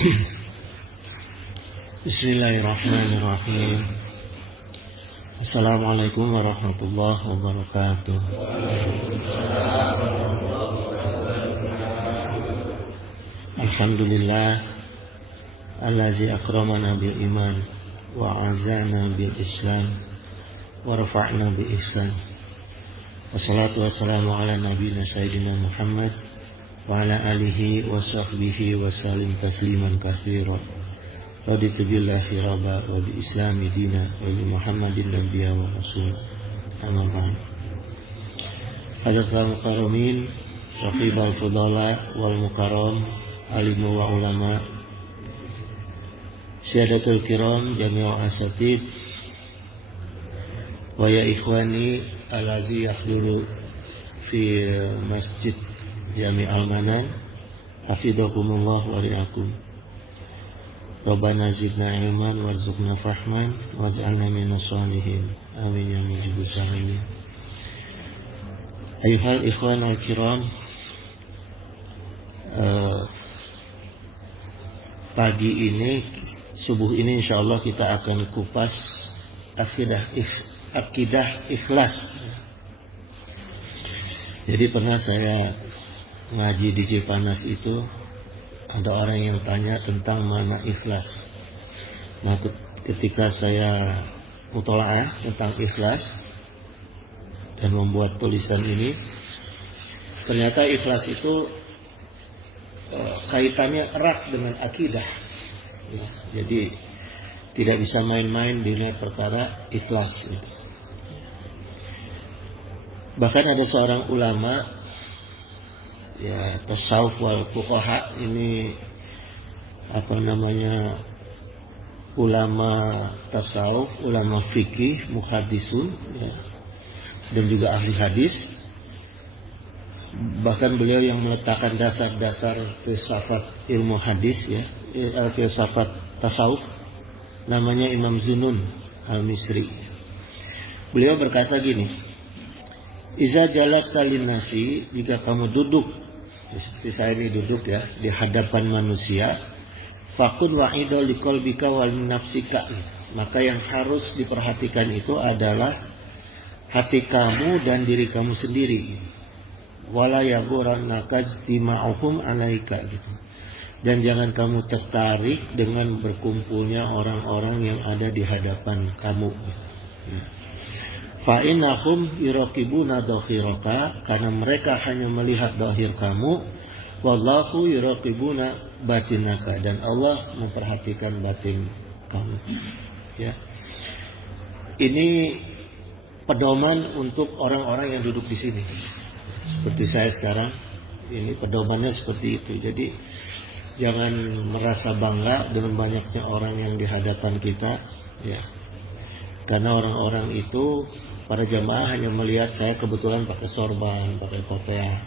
Bismillahirrahmanirrahim. Assalamualaikum warahmatullahi wabarakatuh. Alhamdulillah allazi akramana bil iman wa azana bil islam wa rafa'na bi ihsan. Wassalatu wassalamu ala nabiyina sayyidina Muhammad wa ala alihi wa sahbihi wa salim tasliman katsira. Raditu billahi rabba wa bi islami dina wa bi Muhammadin nabiyya wa rasul. Amma ba'd. Hadirin mukarramin, sahibal fudala wal mukarram, alimu wa ulama, syahadatul kiram, jami'ul asatid, wa ya ikhwani alazi yahduru fi masjid Jami' al-Manan, hafizakumullah wa ri'akum. Rabbana zidna ilman warzuqna fahman waj'alna minas shalihin. Amin ya mujibus salihin. Ayuhal ikhwan al-kiram, pagi ini, subuh ini insyaallah kita akan kupas akidah ikhlas. Jadi pernah saya ngaji di Cipanas itu, ada orang yang tanya tentang mana ikhlas. Nah, ketika saya mutolaah tentang ikhlas dan membuat tulisan ini, ternyata ikhlas itu kaitannya erat dengan akidah. Ya, jadi tidak bisa main-main di perkara ikhlas. Bahkan ada seorang ulama, ya, tasawuf wal fuqaha, ini ulama tasawuf, ulama fikih, muhaddisun, ya, dan juga ahli hadis. Bahkan beliau yang meletakkan dasar-dasar filsafat ilmu hadis, ya, filsafat tasawuf, namanya Imam Zunun al-Misri. Beliau berkata gini, iza jalasta linnasi, jika kamu duduk seperti saya ini duduk, ya, di hadapan manusia, fakun wa'ido liqalbika wal nafsika, maka yang harus diperhatikan itu adalah hati kamu dan diri kamu sendiri. Wala yaghurannaka istima'uhum 'alaika, gitu. Dan jangan kamu tertarik dengan berkumpulnya orang-orang yang ada di hadapan kamu, gitu. Fa innahum yuraqibuna dhahiraka, karena mereka hanya melihat dhahir kamu, wallahu yuraqibuna batinaka, dan Allah memperhatikan batin kamu. Ya. Ini pedoman untuk orang-orang yang duduk di sini. Seperti saya sekarang, ini pedomannya seperti itu. Jadi jangan merasa bangga dengan banyaknya orang yang di hadapan kita, ya. Karena orang-orang itu, para jamaah hanya melihat saya kebetulan pakai sorban, pakai kopiah.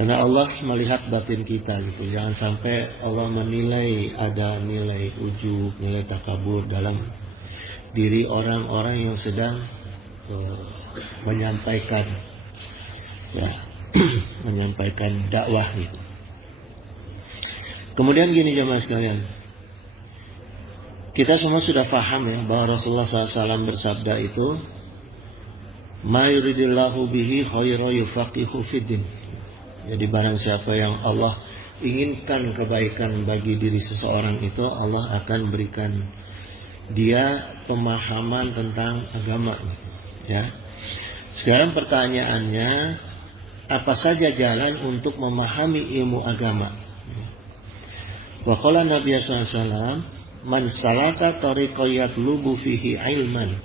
Karena Allah melihat batin kita, gitu. Jangan sampai Allah menilai ada nilai ujub, nilai takabur dalam diri orang-orang yang sedang menyampaikan, ya, menyampaikan dakwah, gitu. Kemudian gini jemaah sekalian, kita semua sudah paham, ya, bahwa Rasulullah SAW bersabda itu, ma yuridillahu bihi khairan yufaqihu fiddin. Jadi barang siapa yang Allah inginkan kebaikan bagi diri seseorang itu, Allah akan berikan dia pemahaman tentang agama, ya. Sekarang pertanyaannya, apa saja jalan untuk memahami ilmu agama? Wa qala Nabi sallallahu alaihi wasallam, man salaka tariqan yatlubu fihi ilman,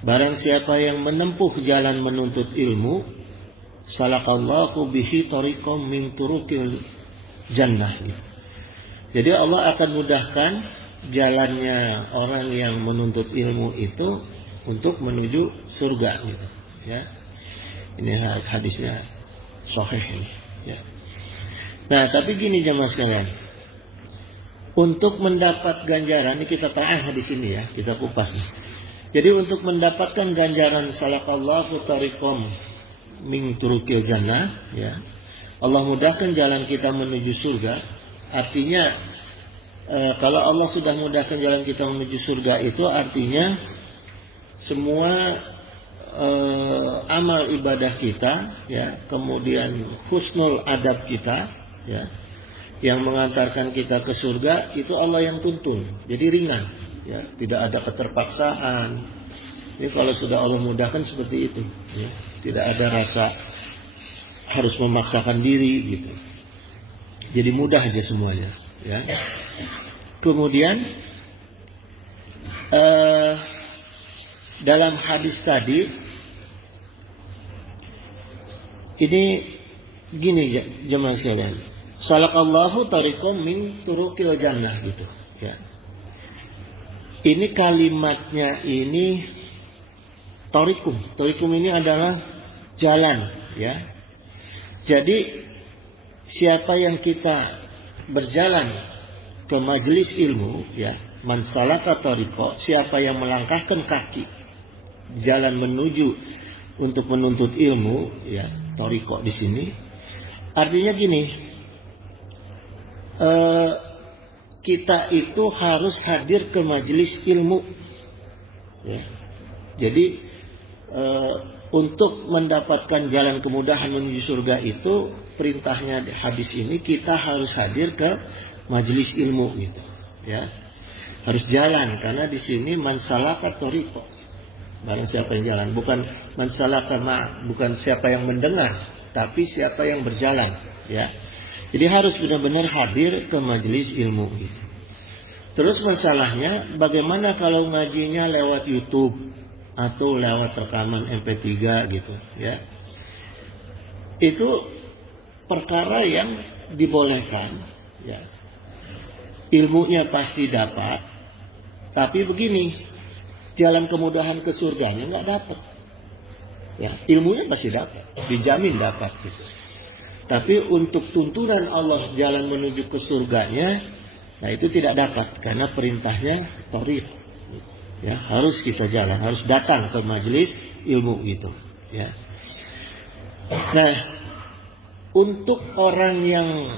barang siapa yang menempuh jalan menuntut ilmu, salakallahu bihi tariqan min turuqil jannah. Jadi Allah akan mudahkan jalannya orang yang menuntut ilmu itu untuk menuju surga, gitu, ya. Ini hadisnya sahih ini, ya. Nah, tapi gini jemaah sekalian, untuk mendapat ganjaran, ini kita ta'ah di sini, ya, kita kupas nih. Jadi untuk mendapatkan ganjaran salakallahu tariqam min turukil jannah, ya, Allah mudahkan jalan kita menuju surga, Artinya kalau Allah sudah mudahkan jalan kita menuju surga itu artinya semua amal ibadah kita, ya, kemudian husnul adab kita, ya, yang mengantarkan kita ke surga itu Allah yang tuntun. Jadi ringan, ya, tidak ada keterpaksaan. Ini kalau sudah Allah mudahkan seperti itu, ya, tidak ada rasa harus memaksakan diri gitu. Jadi mudah aja semuanya, ya. Kemudian dalam hadis tadi ini gini jemaah sekalian, salakallahu tariqum min turuqil jannah gitu, ya. Ini kalimatnya ini tariqum ini adalah jalan, ya. Jadi siapa yang kita berjalan ke majelis ilmu, ya, man salaka tariqa, siapa yang melangkahkan kaki jalan menuju untuk menuntut ilmu, ya, tariqa di sini artinya gini, kita itu harus hadir ke majelis ilmu, ya. Jadi untuk mendapatkan jalan kemudahan menuju surga itu perintahnya hadis ini kita harus hadir ke majelis ilmu gitu, ya. Harus jalan karena di sini man salaka tariqa, barang siapa yang jalan, bukan man salaka bukan siapa yang mendengar, tapi siapa yang berjalan, ya. Jadi harus benar-benar hadir ke majelis ilmu gitu. Terus masalahnya bagaimana kalau ngajinya lewat YouTube atau lewat rekaman MP3 gitu, ya. Itu perkara yang dibolehkan, ya. Ilmunya pasti dapat, tapi begini, jalan kemudahan ke surganya nggak dapat, ya. Ilmunya pasti dapat, dijamin dapat gitu. Tapi untuk tuntunan Allah jalan menuju ke surganya, nah itu tidak dapat karena perintahnya thariq, ya, harus kita jalan, harus datang ke majelis ilmu gitu, ya. Nah, untuk orang yang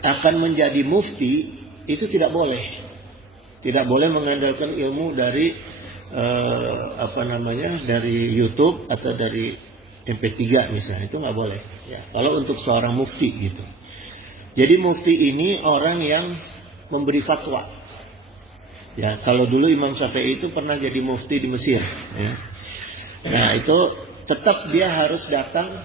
akan menjadi mufti itu tidak boleh mengandalkan ilmu dari dari YouTube atau dari MP3 misalnya, itu nggak boleh, ya. Kalau untuk seorang mufti gitu. Jadi mufti ini orang yang memberi fatwa, ya. Kalau dulu Imam Syafi'i itu pernah jadi mufti di Mesir, ya. Nah itu tetap dia harus datang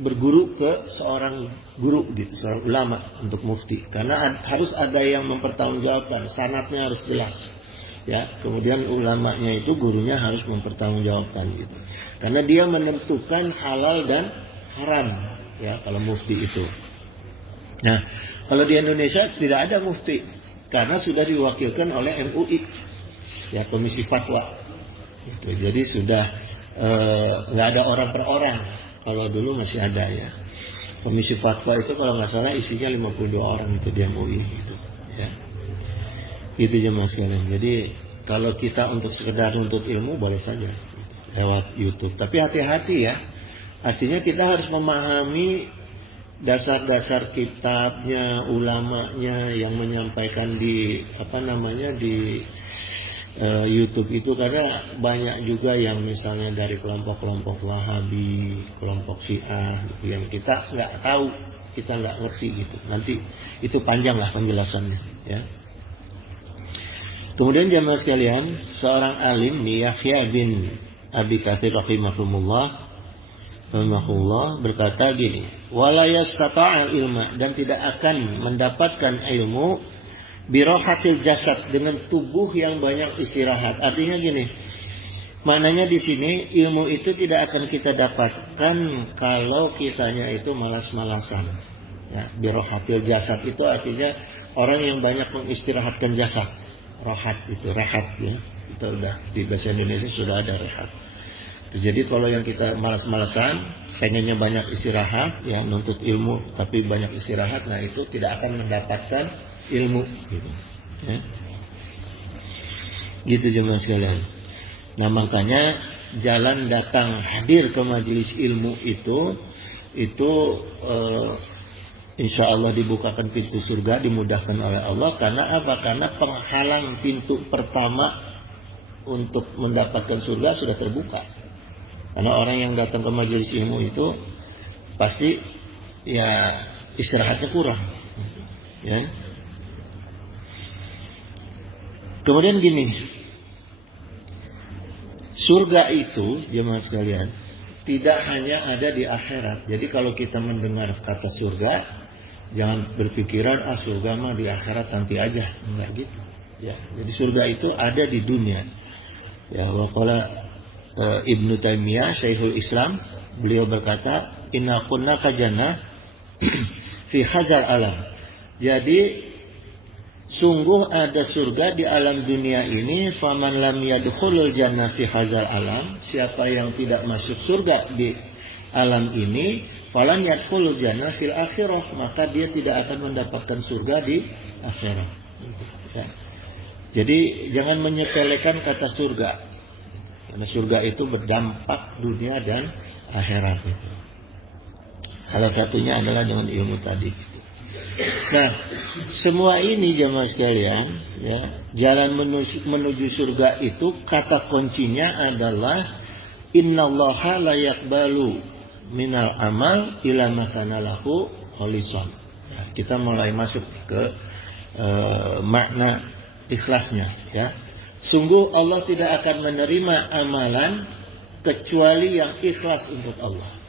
berguru ke seorang guru gitu, seorang ulama untuk mufti, karena harus ada yang mempertanggungjawabkan, sanadnya harus jelas, ya. Kemudian ulamanya itu gurunya harus mempertanggungjawabkan gitu, karena dia menentukan halal dan haram, ya, kalau mufti itu. Nah kalau di Indonesia tidak ada mufti karena sudah diwakilkan oleh MUI, ya, komisi fatwa gitu. Jadi sudah nggak ada orang per orang. Kalau dulu masih ada, ya, komisi fatwa itu kalau nggak salah isinya 52 orang itu di MUI gitu, ya. Itu jemaah sekalian. Jadi kalau kita untuk sekedar nuntut ilmu boleh saja gitu, lewat YouTube. Tapi hati-hati, ya. Artinya kita harus memahami dasar-dasar kitabnya, ulamanya yang menyampaikan di YouTube itu, karena banyak juga yang misalnya dari kelompok-kelompok Wahabi, kelompok Syiah gitu, yang kita nggak tahu, kita nggak ngerti gitu. Nanti itu panjang lah penjelasannya, ya. Kemudian jamaah sekalian, seorang alim Yahya bin Abi Katsir rahimahullah berkata gini, wala yastata'al ilma, dan tidak akan mendapatkan ilmu birohatil jasad, dengan tubuh yang banyak istirahat. Artinya gini, maknanya di sini ilmu itu tidak akan kita dapatkan kalau kitanya itu malas-malasan, ya. Birohatil jasad itu artinya orang yang banyak mengistirahatkan jasad. Rohat itu rehat, ya. Kita udah di bahasa Indonesia sudah ada rehat. Jadi kalau yang kita malas-malasan, pengennya banyak istirahat, ya, nuntut ilmu tapi banyak istirahat, nah itu tidak akan mendapatkan ilmu gitu, ya. Gitu jemaah sekalian. Nah makanya jalan datang hadir ke majelis ilmu itu insya Allah dibukakan pintu surga, dimudahkan oleh Allah. Karena apa? Karena penghalang pintu pertama untuk mendapatkan surga sudah terbuka. Karena orang yang datang ke majelis ilmu itu pasti ya istirahatnya kurang, ya. Kemudian gini, surga itu jemaah sekalian tidak hanya ada di akhirat. Jadi kalau kita mendengar kata surga, jangan berpikiran surga mah di akhirat nanti aja, enggak gitu. Ya, jadi surga itu ada di dunia. Ya, waqala Ibnu Taimiyah Syekhul Islam, beliau berkata, inna kunna kajana fi hazal alam. Jadi sungguh ada surga di alam dunia ini. Faman lam yadkhulul jannah fi hazal alam, siapa yang tidak masuk surga di alam ini, falan yadkhulul jannah fil akhirah, maka dia tidak akan mendapatkan surga di akhirat. Ya. Jadi jangan menyepelekan kata surga, karena surga itu berdampak dunia dan akhirat. Salah satunya adalah dengan ilmu tadi. Nah, semua ini jemaah sekalian, ya, jalan menuju surga itu kata kuncinya adalah innallaha la yaqbalu minal amal ila ma kana lahu khalisan. Ya, kita mulai masuk ke makna ikhlasnya, ya. Sungguh Allah tidak akan menerima amalan kecuali yang ikhlas untuk Allah.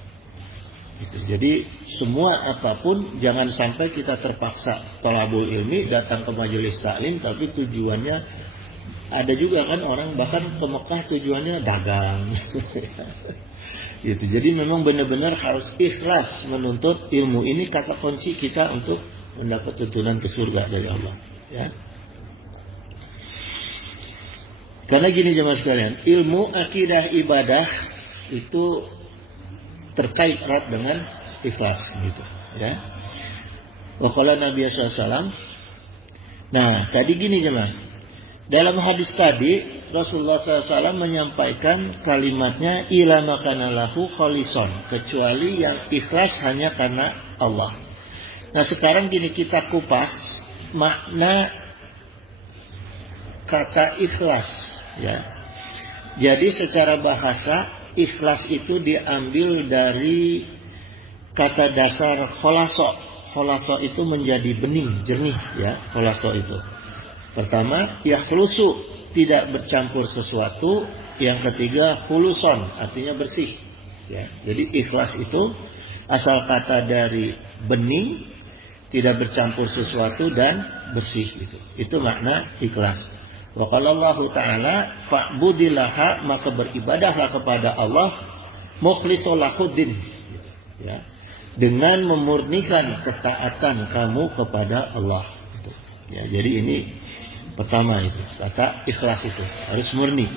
Jadi semua apapun jangan sampai kita terpaksa thalabul ilmi, datang ke majelis taklim, tapi tujuannya ada juga kan orang bahkan ke Mekah tujuannya dagang. Gitu. Jadi memang benar-benar harus ikhlas menuntut ilmu. Ini kata kunci kita untuk mendapat tuntunan ke surga dari Allah. Ya. Karena gini jemaah sekalian, ilmu akidah ibadah itu terkait erat dengan ikhlas, gitu, ya. Waqala Nabi SAW. Nah, tadi gini jemaah. Dalam hadis tadi Rasulullah SAW menyampaikan kalimatnya ila makana lahu kholison, kecuali yang ikhlas hanya karena Allah. Nah, sekarang gini kita kupas makna kata ikhlas, ya. Jadi secara bahasa ikhlas itu diambil dari kata dasar kholaso. Kholaso itu menjadi bening, jernih, ya. Kholaso itu. Pertama, yakhlusu, tidak bercampur sesuatu. Yang ketiga, khuluson, artinya bersih, ya. Jadi ikhlas itu asal kata dari bening, tidak bercampur sesuatu dan bersih, gitu. Itu makna ikhlas. Wa qala Allah Ta'ala fa'budillaha, maka beribadahlah kepada Allah mukhlishan lahuddin, ya, dengan memurnikan ketaatan kamu kepada Allah. Ya, jadi ini pertama itu kata ikhlas itu harus murni.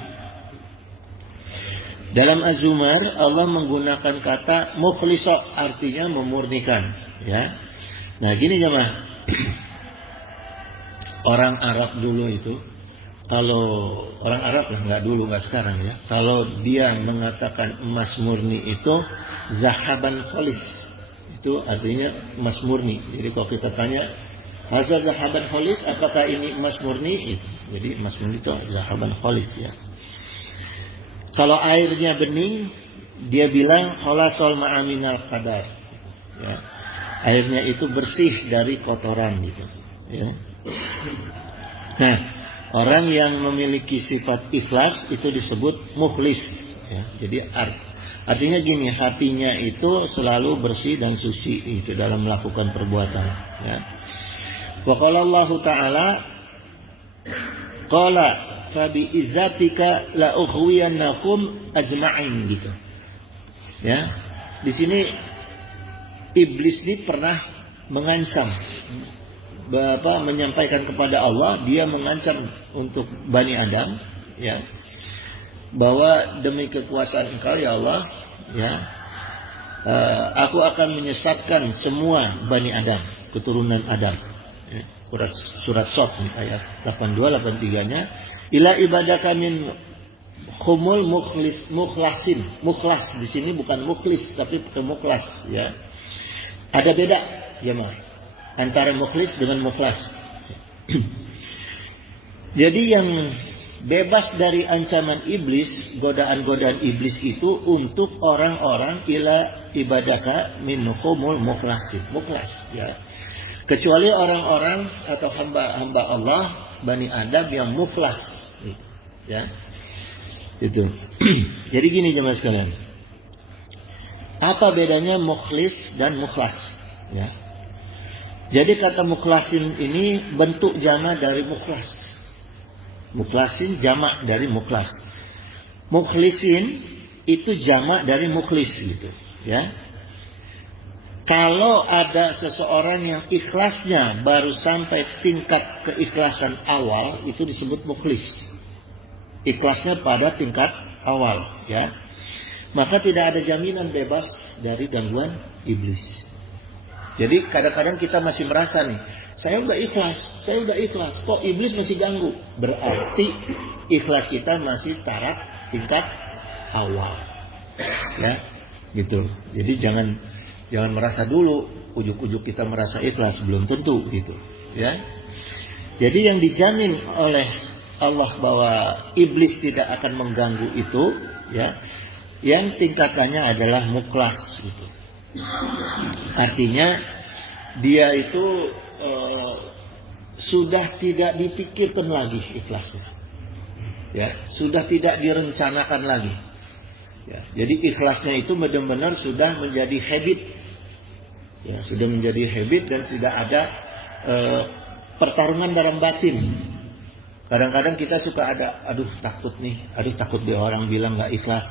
Dalam Az-Zumar Allah menggunakan kata mukhlisha, artinya memurnikan, ya. Nah, gini jemaah. Orang Arab dulu itu, kalau orang Arab lah, nggak dulu, nggak sekarang, ya. Kalau dia mengatakan emas murni itu zahaban kholis, itu artinya emas murni. Jadi kalau kita tanya haza zahaban kholis, apakah ini emas murni? Itu. Jadi emas murni itu zahaban kholis, ya. Kalau airnya bening, dia bilang kholasol ma'aminal qadar, ya. Airnya itu bersih dari kotoran, gitu, ya. Nah, orang yang memiliki sifat ikhlas itu disebut mukhlis, ya. Jadi artinya gini, hatinya itu selalu bersih dan suci itu dalam melakukan perbuatan, ya. Wa qala Allah Ta'ala qala fa bi izzatika la ughwiyannakum ajma'in, gitu, ya. Di sini iblis ini pernah mengancam, menyampaikan kepada Allah, dia mengancam untuk Bani Adam, ya, bahwa demi kekuasaan Engkau ya Allah, ya, aku akan menyesatkan semua Bani Adam, keturunan Adam, ya. Surat Shad ayat 82-83-nya, ila ibadaka min khumul mukhlasin. Mukhlas di sini bukan mukhlis tapi pakai mukhlas, ya. Ada beda jemaah, antara mukhlis dengan mukhlas. Jadi yang bebas dari ancaman iblis, godaan-godaan iblis itu untuk orang-orang ila ibadaka minhumul mukhlasin, mukhlas ya. Kecuali orang-orang atau hamba-hamba Allah Bani Adam yang mukhlas gitu, ya. Itu. Jadi gini jemaah sekalian. Apa bedanya mukhlis dan mukhlas? Ya. Jadi kata mukhlasin ini bentuk jama dari mukhlas. Mukhlasin jamak dari mukhlas. Mukhlisin itu jamak dari mukhlis gitu, ya. Kalau ada seseorang yang ikhlasnya baru sampai tingkat keikhlasan awal, itu disebut mukhlis. Ikhlasnya pada tingkat awal, ya. Maka tidak ada jaminan bebas dari gangguan iblis. Jadi kadang-kadang kita masih merasa nih, saya udah ikhlas, kok iblis masih ganggu? Berarti ikhlas kita masih taraf tingkat awal, ya, gitu. Jadi jangan merasa dulu, ujuk-ujuk kita merasa ikhlas, belum tentu, gitu, ya. Jadi yang dijamin oleh Allah bahwa iblis tidak akan mengganggu itu, ya, yang tingkatannya adalah mukhlas, gitu. Artinya dia itu sudah tidak dipikirkan lagi ikhlasnya, ya, sudah tidak direncanakan lagi, ya. Jadi ikhlasnya itu benar-benar sudah menjadi habit, ya, sudah menjadi habit dan tidak ada pertarungan dalam batin. Kadang-kadang kita suka ada, takut dia orang bilang nggak ikhlas,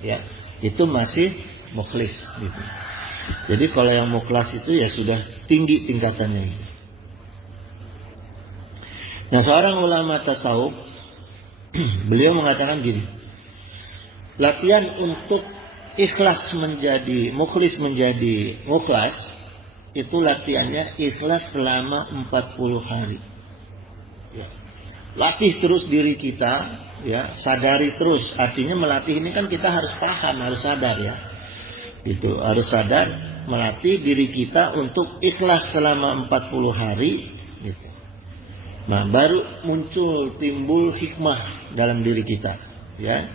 ya, itu masih mukhlis, gitu. Jadi kalau yang mukhlas itu ya sudah tinggi tingkatannya. Nah, seorang ulama tasawuf beliau mengatakan gini, latihan untuk ikhlas menjadi mukhlis menjadi mukhlas itu latihannya ikhlas selama 40 hari. Ya. Latih terus diri kita, ya, sadari terus. Artinya melatih ini kan kita harus paham, harus sadar, ya. Itu harus sadar, melatih diri kita untuk ikhlas selama 40 hari, gitu. Nah, baru timbul hikmah dalam diri kita, ya.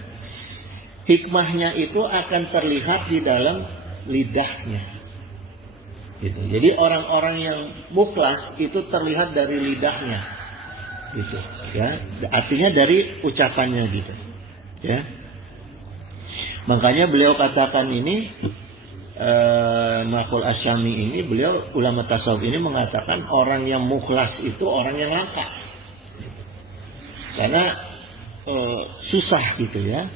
Hikmahnya itu akan terlihat di dalam lidahnya, gitu. Jadi orang-orang yang mukhlas itu terlihat dari lidahnya, gitu, ya. Artinya dari ucapannya, gitu, ya. Makanya beliau katakan ini, Naqul Asyami ini, beliau ulama tasawuf ini mengatakan orang yang mukhlas itu orang yang langka, karena susah, gitu, ya.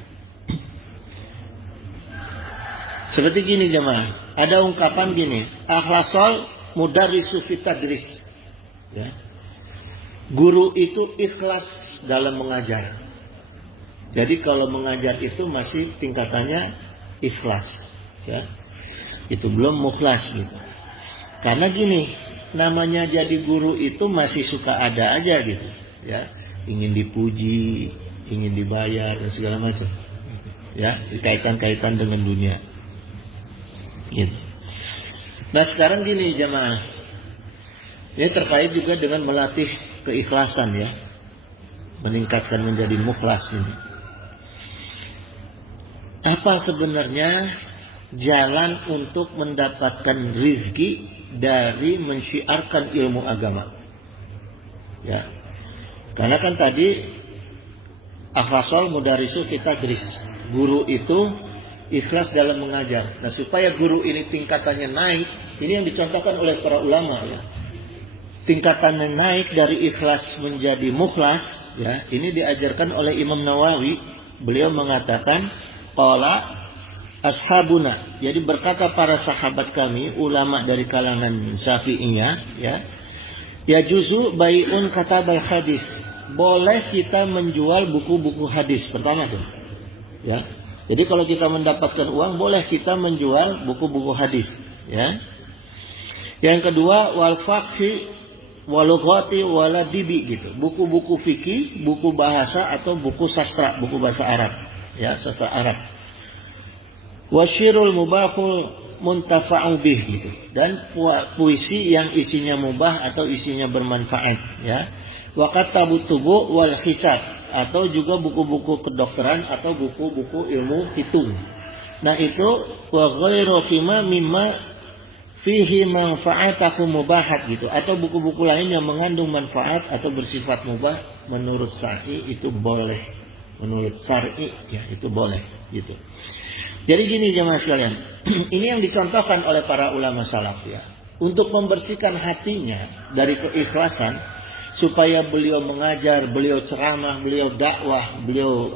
Seperti gini jemaah, ada ungkapan gini, akhlasol mudarrisu fit tadris, ya. Guru itu ikhlas dalam mengajar. Jadi kalau mengajar itu masih tingkatannya ikhlas, ya. Itu belum mukhlas, gitu. Karena gini, namanya jadi guru itu masih suka ada aja, gitu, ya. Ingin dipuji, ingin dibayar dan segala macam, ya, dikaitan-kaitan dengan dunia, gitu. Nah, sekarang gini jemaah, ini terkait juga dengan melatih keikhlasan, ya, meningkatkan menjadi mukhlas ini. Apa sebenarnya jalan untuk mendapatkan rizki dari mensyiarkan ilmu agama, ya? Karena kan tadi akhlasol mudarisu fit tadris, guru itu ikhlas dalam mengajar. Nah, supaya guru ini tingkatannya naik, ini yang dicontohkan oleh para ulama, ya. Tingkatannya naik dari ikhlas menjadi mukhlas, ya. Ini diajarkan oleh Imam Nawawi. Beliau mengatakan qala ashabuna, jadi berkata para sahabat kami, ulama dari kalangan Syafi'iyah, ya juzu bai'un katabal hadis, boleh kita menjual buku-buku hadis. Pertama tuh, ya. Jadi kalau kita mendapatkan uang, boleh kita menjual buku-buku hadis, ya. Yang kedua, wal faqhi walughati waladibi, gitu. Buku-buku fikih, buku bahasa atau buku sastra, buku bahasa Arab, ya, sastra Arab. Wasyirul mubahul muntafa'u bih gitu. Dan puisi yang isinya mubah atau isinya bermanfaat ya. Wa katabut tubu wal hisab, atau juga buku-buku kedokteran atau buku-buku ilmu hitung. Nah itu wa ghairu fima mimma fihi manfaatahu mubahat gitu, atau buku-buku lain yang mengandung manfaat atau bersifat mubah menurut syar'i itu boleh, menurut syar'i ya itu boleh gitu. Jadi gini jemaah sekalian, ini yang dicontohkan oleh para ulama salaf ya, untuk membersihkan hatinya dari keikhlasan supaya beliau mengajar, beliau ceramah, beliau dakwah, beliau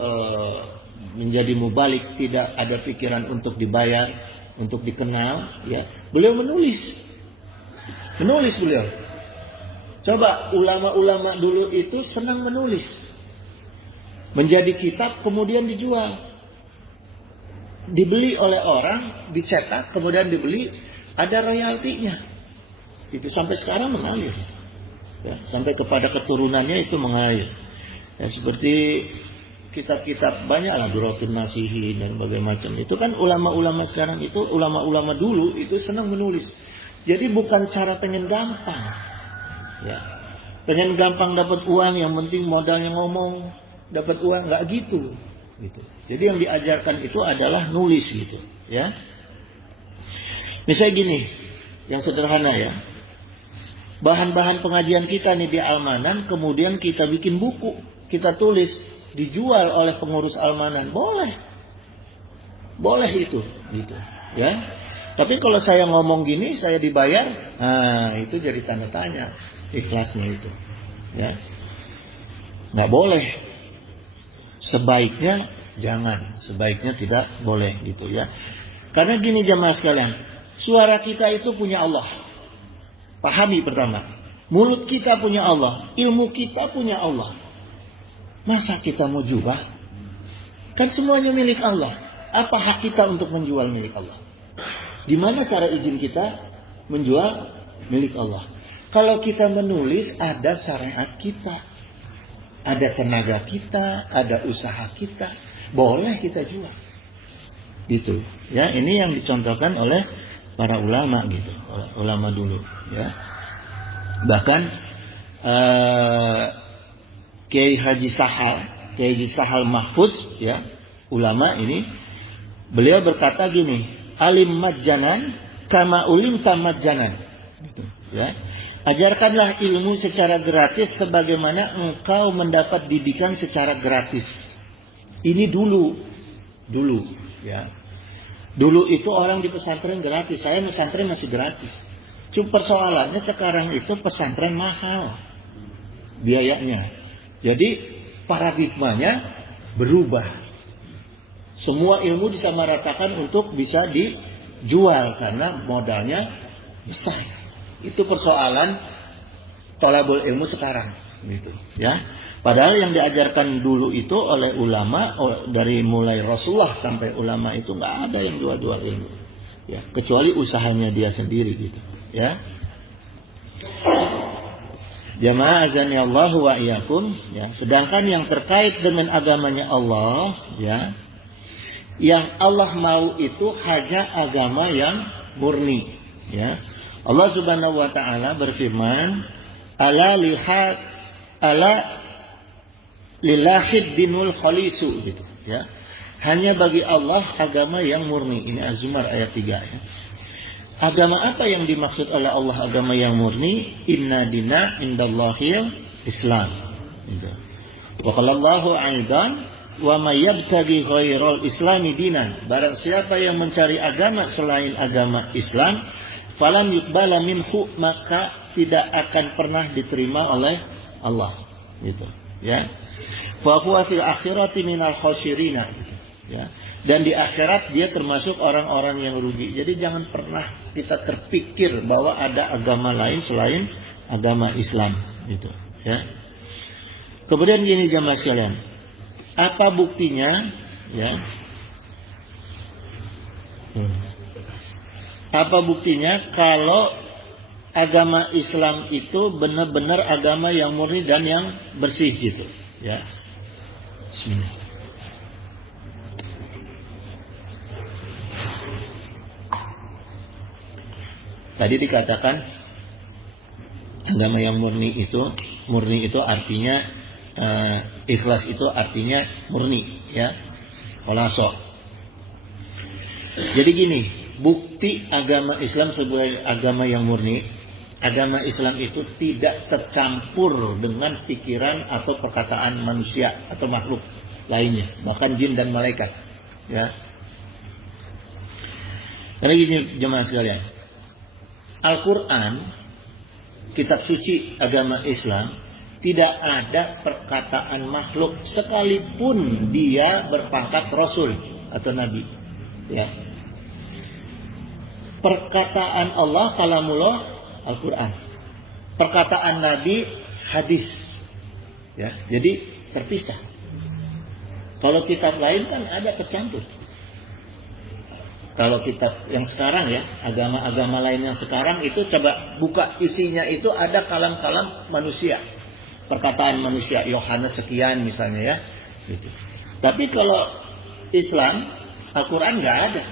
menjadi mubalik, tidak ada pikiran untuk dibayar, untuk dikenal ya. Beliau menulis beliau. Coba ulama-ulama dulu itu senang menulis. Menjadi kitab kemudian dijual. Dibeli oleh orang, dicetak kemudian dibeli, ada royaltinya. Itu sampai sekarang mengalir. Ya, sampai kepada keturunannya itu mengalir. Ya, seperti kitab-kitab banyak lah, Durratun Nasihin dan berbagai macam. Itu kan ulama-ulama sekarang itu, ulama-ulama dulu itu senang menulis. Jadi bukan cara pengen gampang. Ya. Pengen gampang dapat uang, yang penting modalnya ngomong, dapat uang, enggak gitu. Gitu. Jadi yang diajarkan itu adalah nulis gitu, ya. Misalnya gini, yang sederhana ya. Bahan-bahan pengajian kita nih di Almanan, kemudian kita bikin buku, kita tulis, dijual oleh pengurus Almanan, boleh itu gitu ya. Tapi kalau saya ngomong gini saya dibayar, nah itu jadi tanda tanya ikhlasnya itu ya. Nggak boleh, sebaiknya jangan, sebaiknya tidak boleh gitu ya. Karena gini jemaah sekalian, suara kita itu punya Allah, pahami pertama. Mulut kita punya Allah, ilmu kita punya Allah. Masa kita mau jual? Kan semuanya milik Allah. Apa hak kita untuk menjual milik Allah? Gimana cara izin kita menjual milik Allah? Kalau kita menulis, ada syariat kita, ada tenaga kita, ada usaha kita, boleh kita jual. Gitu. Ya, ini yang dicontohkan oleh para ulama gitu, oleh ulama dulu. Ya. Bahkan Kiai Haji Sahal Mahfuz ya, ulama ini, beliau berkata gini, alim majjanan kama ulim tamajjanan gitu, ya. Ajarkanlah ilmu secara gratis sebagaimana engkau mendapat didikan secara gratis. Ini dulu ya. Dulu itu orang di pesantren gratis, saya pesantren masih gratis. Cuma persoalannya sekarang itu pesantren mahal biayanya. Jadi paradigmanya berubah. Semua ilmu disamaratakan untuk bisa dijual karena modalnya besar. Itu persoalan thalabul ilmu sekarang gitu ya. Padahal yang diajarkan dulu itu oleh ulama, dari mulai Rasulullah sampai ulama itu nggak ada yang jual-jual ilmu ya, kecuali usahanya dia sendiri gitu ya. Jamaah azani Allah wa iyyakum ya. Sedangkan yang terkait dengan agamanya Allah ya, yang Allah mau itu hanya agama yang murni ya. Allah Subhanahu wa taala berfirman, ala lillahi dinul khalisu gitu ya. Hanya bagi Allah agama yang murni. Ini Az-Zumar ayat 3 ya. Agama apa yang dimaksud oleh Allah agama yang murni? Inna dina indallahil Islam. Wa qalallahu aidan wa may yabtaghi ghairal islami dinan. Barang siapa yang mencari agama selain agama Islam, falam yuqbala minhu, maka tidak akan pernah diterima oleh Allah. Gitu, ya. Fa huwa fil akhirati minal khasirina gitu, ya. Dan di akhirat dia termasuk orang-orang yang rugi. Jadi jangan pernah kita terpikir bahwa ada agama lain selain agama Islam gitu ya. Kemudian gini jamaah sekalian, apa buktinya ya? Apa buktinya kalau agama Islam itu benar-benar agama yang murni dan yang bersih gitu ya? Bismillah. Tadi dikatakan agama yang murni itu artinya ikhlas itu artinya murni, ya, kholaso. Jadi gini, bukti agama Islam sebagai agama yang murni, agama Islam itu tidak tercampur dengan pikiran atau perkataan manusia atau makhluk lainnya, bahkan jin dan malaikat, ya. Karena gini jemaah sekalian, Al-Quran, kitab suci agama Islam, tidak ada perkataan makhluk sekalipun dia berpangkat Rasul atau Nabi, ya. Perkataan Allah kalamullah Al-Quran, perkataan Nabi hadis, ya. Jadi terpisah. Kalau kitab lain kan ada tercampur. Kalau kitab yang sekarang, ya, agama-agama lain yang sekarang itu coba buka, isinya itu ada kalam-kalam manusia, perkataan manusia, Yohanes sekian misalnya, ya, gitu. Tapi kalau Islam, Al-Quran nggak ada.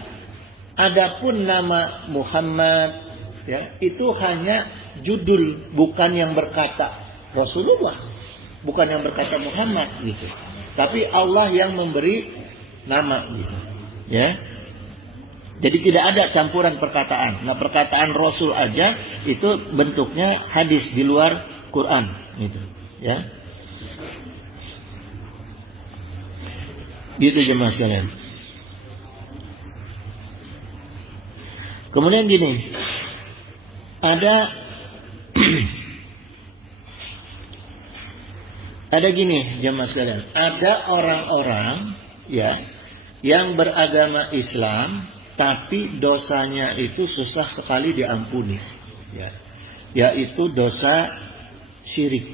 Adapun nama Muhammad, ya, itu hanya judul, bukan yang berkata Rasulullah, bukan yang berkata Muhammad, gitu. Tapi Allah yang memberi nama, gitu, ya. Jadi tidak ada campuran perkataan. Nah, perkataan Rasul aja itu bentuknya hadis di luar Quran, gitu, ya. Gitu jemaah sekalian. Kemudian gini, ada gini jemaah sekalian, ada orang-orang, ya, yang beragama Islam tapi dosanya itu susah sekali diampuni, ya, yaitu dosa syirik,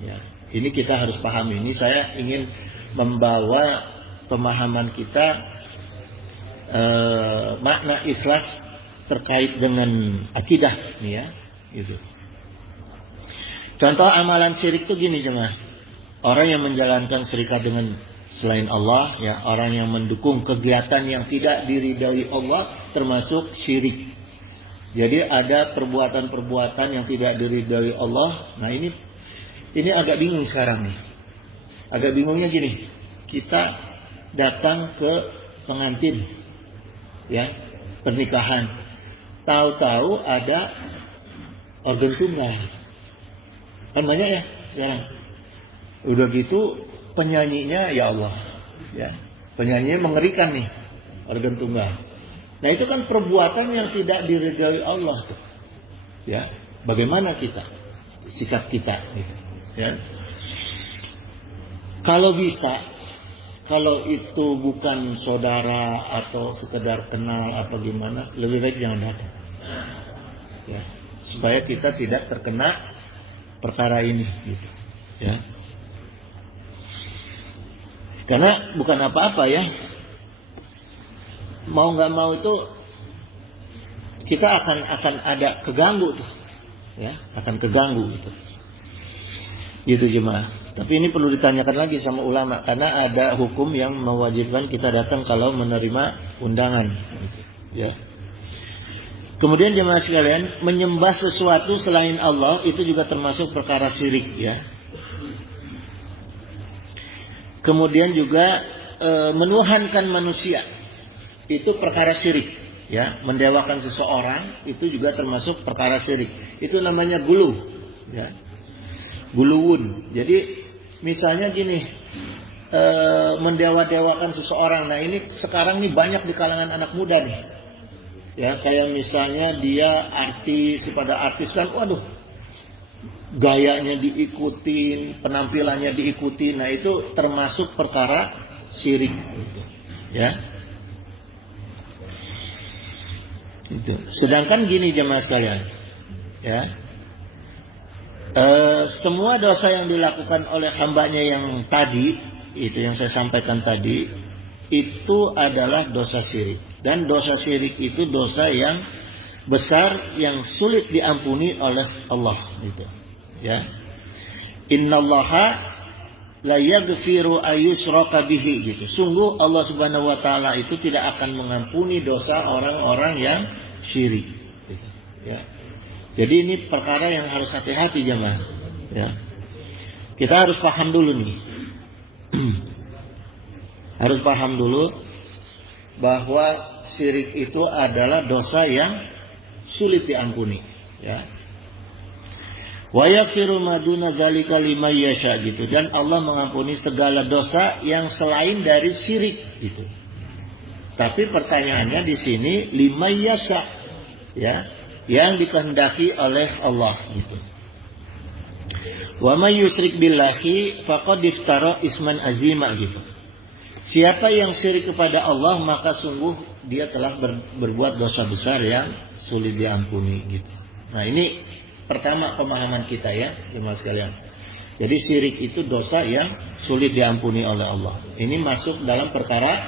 ya. Ini kita harus pahami. Ini saya ingin membawa pemahaman kita makna ikhlas terkait dengan akidah, nih, ya, gitu. Contoh amalan syirik itu gini jemaah, orang yang menjalankan syirikat dengan selain Allah, ya, orang yang mendukung kegiatan yang tidak diridhai Allah termasuk syirik. Jadi ada perbuatan-perbuatan yang tidak diridhai Allah. Nah, ini agak bingung sekarang nih. Agak bingungnya gini, kita datang ke pengantin, ya, pernikahan, tahu-tahu ada organ tunggal, kan banyak, ya, sekarang. Udah gitu penyanyinya, ya Allah, ya, penyanyinya mengerikan nih, organ tunggal. Nah, itu kan perbuatan yang tidak diridhai Allah, tuh, ya. Bagaimana kita, sikap kita, gitu, ya. Kalau bisa, kalau itu bukan saudara atau sekedar kenal apa gimana, lebih baik jangan datang, ya, supaya kita tidak terkena perkara ini, gitu, ya. Karena bukan apa-apa, ya, mau nggak mau itu kita akan ada keganggu tuh, ya, akan keganggu itu, gitu jemaah. Tapi ini perlu ditanyakan lagi sama ulama, karena ada hukum yang mewajibkan kita datang kalau menerima undangan, gitu, ya. Kemudian jemaah sekalian, menyembah sesuatu selain Allah itu juga termasuk perkara syirik, ya. Kemudian juga menuhankan manusia itu perkara syirik, ya. Mendewakan seseorang itu juga termasuk perkara syirik. Itu namanya gulu, ya, guluwun. Jadi misalnya gini, mendewa-dewakan seseorang. Nah, ini sekarang nih banyak di kalangan anak muda nih, ya. Kayak misalnya dia artis, kepada artis kan, waduh, gayanya diikutin, penampilannya diikuti. Nah, itu termasuk perkara syirik, gitu, ya. Itu. Sedangkan gini jemaah sekalian, ya, semua dosa yang dilakukan oleh hambanya yang tadi, itu yang saya sampaikan tadi, itu adalah dosa syirik. Dan dosa syirik itu dosa yang besar, yang sulit diampuni oleh Allah, gitu, ya. Innallaha la yaghfiru ayyushraka bihi, gitu. Sungguh Allah Subhanahu wa taala itu tidak akan mengampuni dosa orang-orang yang syirik, gitu, Ya. Jadi ini perkara yang harus hati-hati jemaah. Ya. Kita harus paham dulu nih. Harus paham dulu bahwa syirik itu adalah dosa yang sulit diampuni. Ya. Wa yaghfiru ma duna zalika liman yasha gitu. Dan Allah mengampuni segala dosa yang selain dari syirik gitu. Tapi pertanyaannya di sini liman yasha, ya, yang dikehendaki oleh Allah gitu. Wa may yusyrik billahi faqad iftara isman azima gitu. Siapa yang syirik kepada Allah maka sungguh dia telah berbuat dosa besar yang sulit diampuni gitu. Nah, ini pertama pemahaman kita ya, jemaah sekalian. Jadi syirik itu dosa yang sulit diampuni oleh Allah. Ini masuk dalam perkara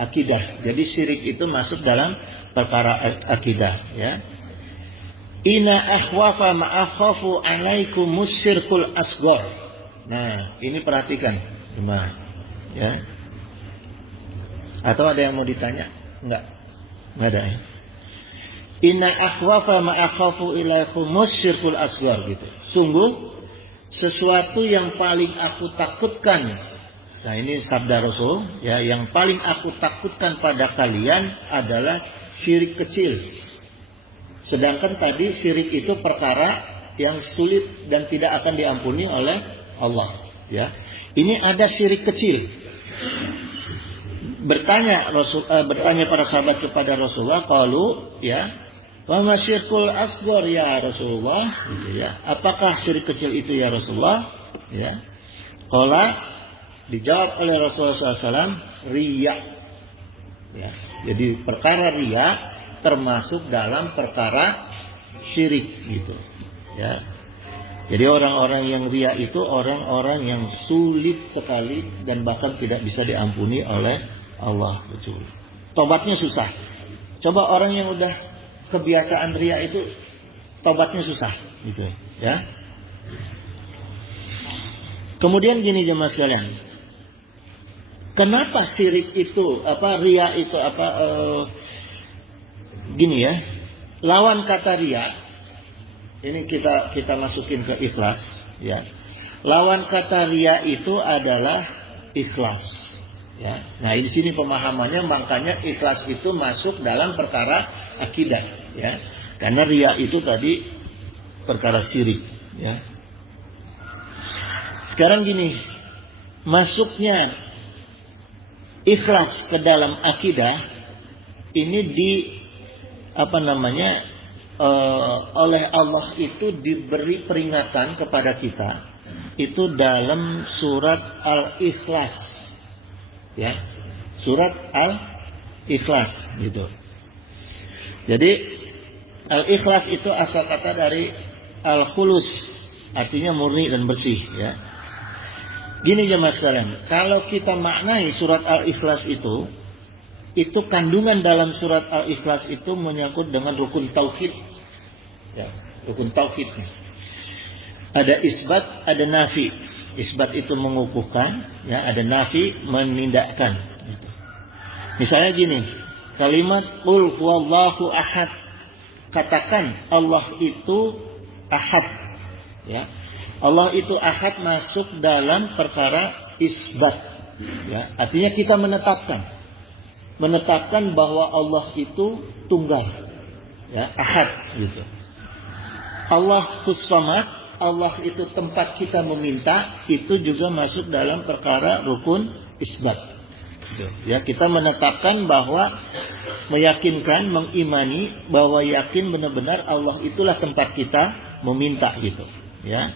akidah. Jadi syirik itu masuk dalam perkara akidah ya. Inna akhwafa ma'akhafu alaikum musyirkul asghar. Nah, ini perhatikan jemaah ya. Atau ada yang mau ditanya? Enggak ada ya. Inna akhwafa ma'akhafu ilaikum musyirkul asghar gitu. Sungguh sesuatu yang paling aku takutkan. Nah, ini sabda Rasul ya, yang paling aku takutkan pada kalian adalah syirik kecil. Sedangkan tadi syirik itu perkara yang sulit dan tidak akan diampuni oleh Allah ya. Ini ada syirik kecil. Bertanya para sahabat kepada Rasulullah, qalu ya, wa masyirkul asghar ya Rasulullah gitu ya. Apakah syirik kecil itu ya Rasulullah? Ya. Qala, dijawab oleh Rasulullah SAW, riya. Ya. Jadi perkara riya termasuk dalam perkara syirik gitu. Ya. Jadi orang-orang yang riya itu orang-orang yang sulit sekali dan bahkan tidak bisa diampuni oleh Allah betul. Tobatnya susah. Coba orang yang udah kebiasaan riya itu tobatnya susah gitu ya. Kemudian gini jemaah sekalian. Kenapa syirik itu riya itu gini ya. Lawan kata riya ini kita masukin ke ikhlas ya. Lawan kata riya itu adalah ikhlas. Ya. Nah, di sini pemahamannya makanya ikhlas itu masuk dalam perkara akidah ya. Karena riya itu tadi perkara syirik ya. Sekarang gini, masuknya ikhlas ke dalam akidah ini oleh Allah itu diberi peringatan kepada kita itu dalam surat Al-Ikhlas. Ya, surat Al-Ikhlas gitu. Jadi Al-Ikhlas itu asal kata dari Al-Khulus, artinya murni dan bersih ya. Gini jemaah sekalian, kalau kita maknai surat Al-Ikhlas itu kandungan dalam surat Al-Ikhlas itu menyangkut dengan rukun tauhid. Ya, rukun tauhid. Ada isbat, ada nafi. Isbat itu mengukuhkan, ya, ada nafi menindakkan. Gitu. Misalnya gini, kalimat qul huwallahu ahad. Katakan Allah itu ahad. Ya. Allah itu ahad masuk dalam perkara isbat. Ya. Artinya kita menetapkan bahwa Allah itu tunggal. Ya, ahad gitu. Allahus samad, Allah itu tempat kita meminta, itu juga masuk dalam perkara rukun isbat. Ya, kita menetapkan bahwa meyakinkan, mengimani bahwa yakin benar-benar Allah itulah tempat kita meminta gitu. Ya.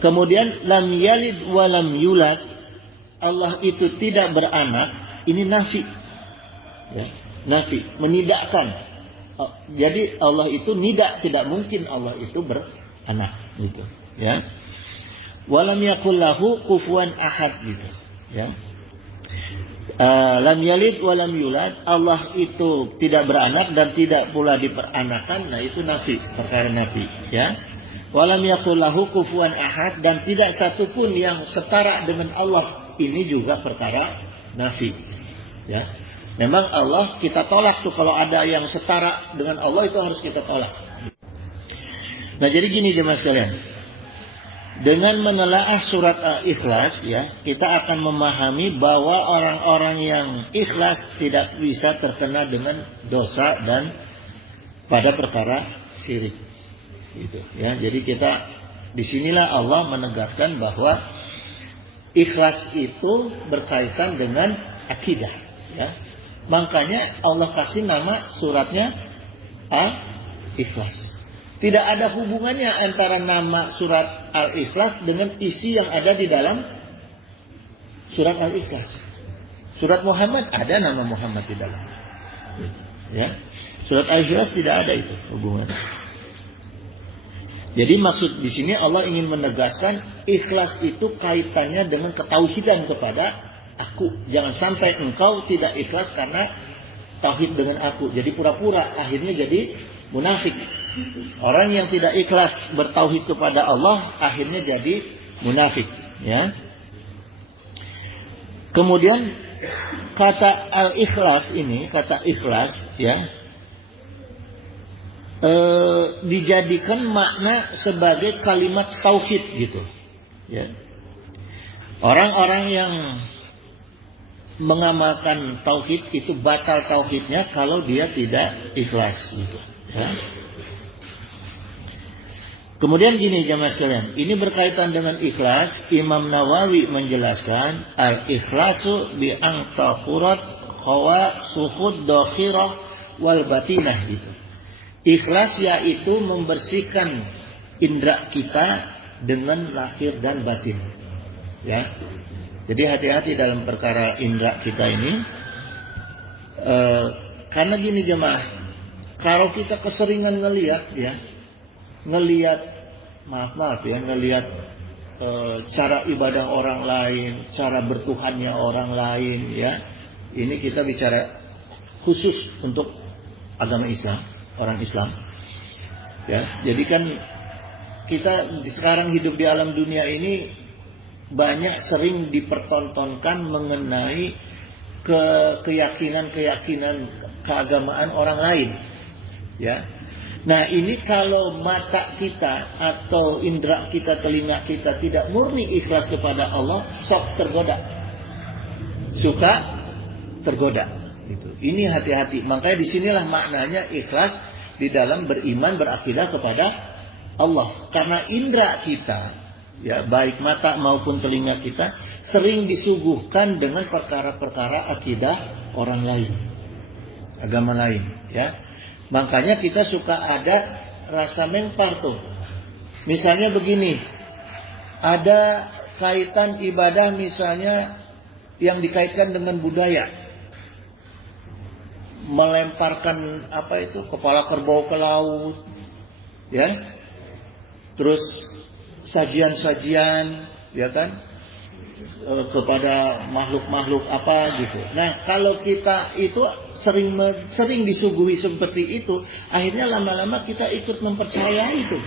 Kemudian lam yalid wa lam yulad, Allah itu tidak beranak, ini nafi. Ya, nafi, menidakkan. Jadi Allah itu tidak mungkin Allah itu anak gitu ya. Walam yakul lahu kufuwan ahad gitu ya. Lam yalid walam yulad, Allah itu tidak beranak dan tidak pula diperanakan. Nah, itu nafi, perkara nafi ya. Walam yakul lahu kufuwan ahad, dan tidak satupun yang setara dengan Allah, ini juga perkara nafi ya. Memang Allah kita tolak tuh, kalau ada yang setara dengan Allah itu harus kita tolak. Nah jadi gini jemaah sekalian, dengan menelaah surat Al-Ikhlas ya, kita akan memahami bahwa orang-orang yang ikhlas tidak bisa terkena dengan dosa dan pada perkara syirik. Gitu ya. Jadi kita disinilah Allah menegaskan bahwa ikhlas itu berkaitan dengan akidah ya. Makanya Allah kasih nama suratnya Al-Ikhlas. Tidak ada hubungannya antara nama surat Al-Ikhlas dengan isi yang ada di dalam surat Al-Ikhlas. Surat Muhammad ada nama Muhammad di dalam. Ya. Surat Al-Ikhlas tidak ada itu hubungannya. Jadi maksud di sini Allah ingin menegaskan ikhlas itu kaitannya dengan ketauhidan kepada aku. Jangan sampai engkau tidak ikhlas karena tauhid dengan aku. Jadi pura-pura, akhirnya jadi munafik. Orang yang tidak ikhlas bertauhid kepada Allah akhirnya jadi munafik. Ya. Kemudian kata al-ikhlas ini, kata ikhlas, ya, dijadikan makna sebagai kalimat tauhid gitu. Ya. Orang-orang yang mengamalkan tauhid itu batal tauhidnya kalau dia tidak ikhlas gitu. Ya. Kemudian gini jamaah sekalian, ini berkaitan dengan ikhlas. Imam Nawawi menjelaskan al-ikhlasu bi an tahurat qawa suhud dakhirah wal batinah gitu. Ikhlas yaitu membersihkan indera kita dengan lahir dan batin. Ya. Jadi hati-hati dalam perkara indera kita ini. Karena gini jemaah, kalau kita keseringan ngelihat ya, ngelihat cara ibadah orang lain, cara bertuhannya orang lain, ya. Ini kita bicara khusus untuk agama Islam, orang Islam. Ya, jadi kan kita sekarang hidup di alam dunia ini banyak sering dipertontonkan mengenai keyakinan-keyakinan keagamaan orang lain. Ya. Nah, ini kalau mata kita atau indera kita, telinga kita tidak murni ikhlas kepada Allah, sok tergoda. Suka tergoda gitu. Ini hati-hati. Makanya disinilah maknanya ikhlas di dalam beriman, berakidah kepada Allah. Karena indera kita, ya, baik mata maupun telinga kita sering disuguhkan dengan perkara-perkara akidah orang lain, agama lain, ya. Makanya kita suka ada rasa mengpar tuh. Misalnya begini, ada kaitan ibadah misalnya yang dikaitkan dengan budaya, melemparkan kepala kerbau ke laut, ya, terus sajian-sajian, ya kan, kepada makhluk-makhluk apa gitu. Nah, kalau kita itu sering disuguhi seperti itu, akhirnya lama-lama kita ikut mempercayai itu.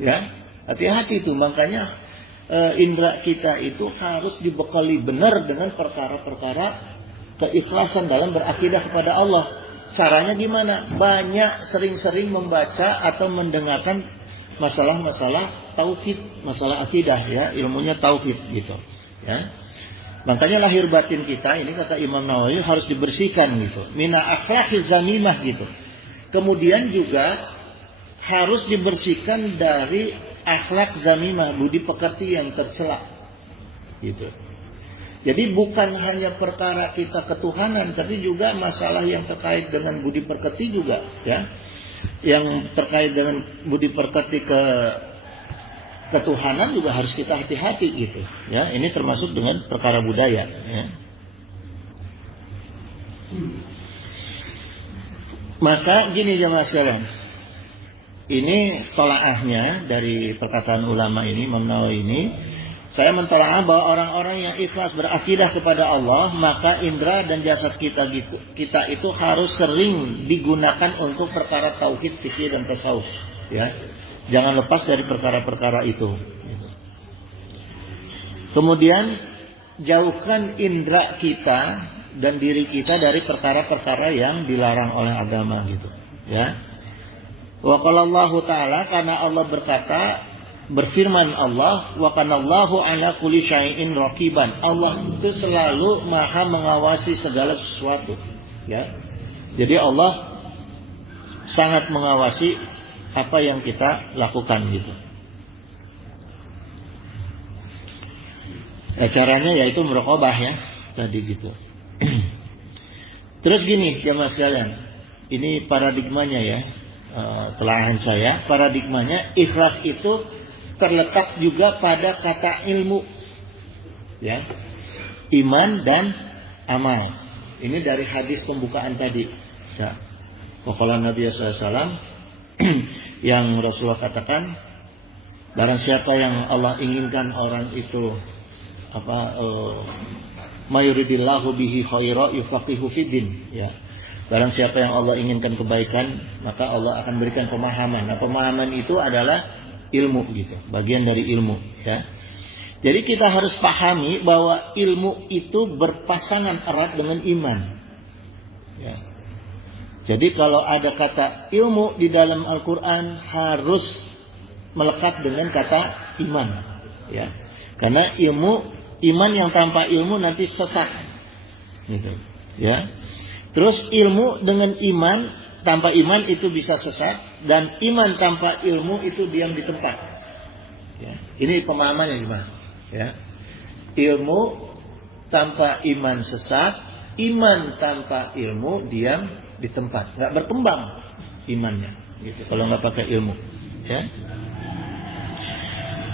Ya, hati-hati itu. Makanya indera kita itu harus dibekali benar dengan perkara-perkara keikhlasan dalam berakidah kepada Allah. Caranya gimana? Banyak sering-sering membaca atau mendengarkan masalah-masalah tauhid, masalah akidah, ya, ilmunya tauhid gitu, ya. Makanya lahir batin kita ini kata Imam Nawawi harus dibersihkan gitu, mina akhlaqiz zamimah gitu. Kemudian juga harus dibersihkan dari akhlak zamimah, budi pekerti yang tercela gitu. Jadi bukan hanya perkara kita ketuhanan, tapi juga masalah yang terkait dengan budi pekerti juga, ya. Yang terkait dengan budi pekerti ketuhanan juga harus kita hati-hati gitu, ya. Ini termasuk dengan perkara budaya, ya. Maka gini jemaah sekalian, ini tolaahnya dari perkataan ulama ini, Imam Nawawi ini. Saya mentolaah bahwa orang-orang yang ikhlas berakidah kepada Allah, maka indera dan jasad kita itu harus sering digunakan untuk perkara tauhid, fikih dan tasawuf, ya. Jangan lepas dari perkara-perkara itu. Kemudian jauhkan indera kita dan diri kita dari perkara-perkara yang dilarang oleh agama gitu, ya. Wa qala Allah Ta'ala, karena Allah berkata, berfirman Allah, wa kanallahu ala kulli syai'in raqiban. Allah itu selalu maha mengawasi segala sesuatu, ya. Jadi Allah sangat mengawasi apa yang kita lakukan gitu. Nah, caranya yaitu muraqabah ya, tadi gitu. Terus gini jemaah sekalian, ini paradigmanya ya, telahan saya, paradigmanya ikhlas itu terletak juga pada kata ilmu, ya, iman dan amal. Ini dari hadis pembukaan tadi, ya. Waqala Nabi SAW yang Rasulullah katakan, barang siapa yang Allah inginkan orang itu mayuridillahu bihi khaira yufaqihu fiddin, ya. Barang siapa yang Allah inginkan kebaikan, maka Allah akan berikan pemahaman. Nah, pemahaman itu adalah ilmu gitu, bagian dari ilmu, ya. Jadi kita harus pahami bahwa ilmu itu berpasangan erat dengan iman, ya. Jadi kalau ada kata ilmu di dalam Al-Quran harus melekat dengan kata iman, ya. Karena iman yang tanpa ilmu nanti sesat, gitu, ya. Terus ilmu dengan iman, tanpa iman itu bisa sesat, dan iman tanpa ilmu itu diam di tempat, ya. Ini pemahamannya gimana, ya. Ilmu tanpa iman sesat, iman tanpa ilmu diam di tempat, nggak berkembang imannya, gitu. Kalau nggak pakai ilmu, ya.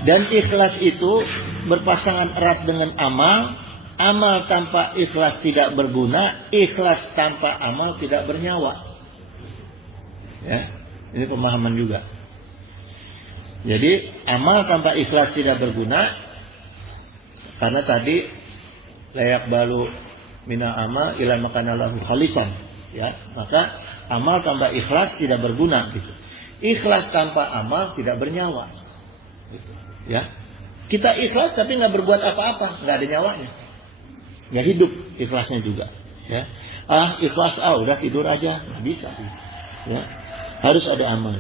Dan ikhlas itu berpasangan erat dengan amal. Amal tanpa ikhlas tidak berguna, ikhlas tanpa amal tidak bernyawa, ya. Ini pemahaman juga. Jadi amal tanpa ikhlas tidak berguna, karena tadi layak balu mina amal ila makanalahu khalisan, ya. Maka amal tanpa ikhlas tidak berguna, gitu. Ikhlas tanpa amal tidak bernyawa, gitu, ya. Kita ikhlas tapi nggak berbuat apa-apa, nggak ada nyawanya, nggak hidup ikhlasnya juga, ya. Ikhlas udah tidur aja, nggak bisa, ya. Harus ada amal.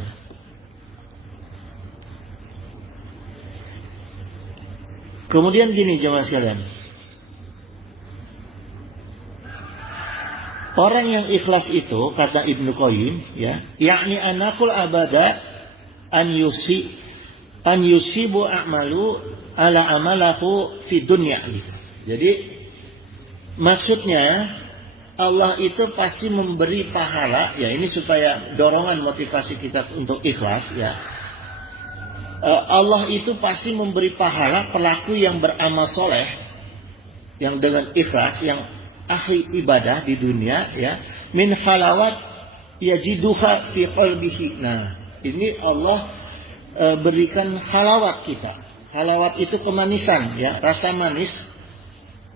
Kemudian gini jemaah sekalian, orang yang ikhlas itu kata Ibnu Qayyim, ya, yakni anakul abada an yusibu a'malu ala amalahu fi dunya, gitu. Jadi maksudnya Allah itu pasti memberi pahala, ya. Ini supaya dorongan motivasi kita untuk ikhlas, ya. Allah itu pasti memberi pahala pelaku yang beramal soleh, yang dengan ikhlas, yang ahli ibadah di dunia, ya. Min halawat yajiduha fi qalbihi. Nah, ini Allah berikan halawat kita. Halawat itu kemanisan, ya, rasa manis.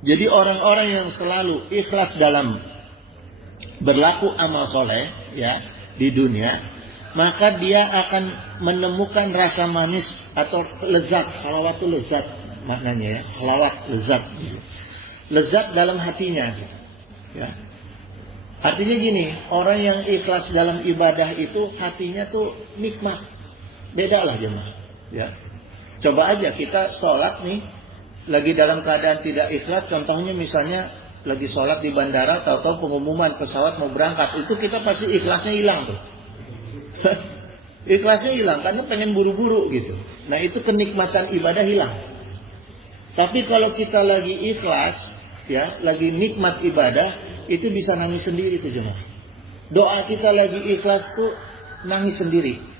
Jadi orang-orang yang selalu ikhlas dalam berlaku amal soleh, ya, di dunia, maka dia akan menemukan rasa manis atau lezat. Halawat itu lezat maknanya, ya. Halawat lezat, gitu. Lezat dalam hatinya, gitu, ya. Artinya gini, orang yang ikhlas dalam ibadah itu hatinya tuh nikmat. Beda lah jemaah, ya. Coba aja kita sholat nih, lagi dalam keadaan tidak ikhlas. Contohnya misalnya lagi sholat di bandara, tahu-tahu pengumuman pesawat mau berangkat, itu kita pasti ikhlasnya hilang tuh. Ikhlasnya hilang karena pengen buru-buru, gitu. Nah, itu kenikmatan ibadah hilang. Tapi kalau kita lagi ikhlas, ya, lagi nikmat ibadah, itu bisa nangis sendiri tuh jemaah. Doa kita lagi ikhlas tuh nangis sendiri.